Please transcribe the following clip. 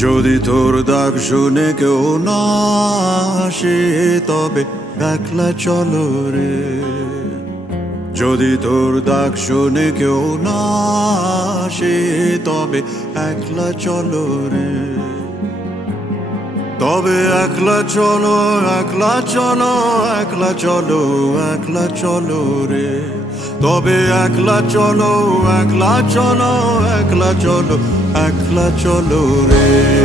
যদি তোর ডাক শুনে কেউ না আসে তবে একলা চলো রে। যদি তোর ডাক শুনে কেউ না আসে তবে একলা চলো রে। তবে একলা চলো, একলা চলো, একলা চলো, একলা চলো রে। তবে একলা চলো, একলা চলো, একলা চলো, একলা চলো রে।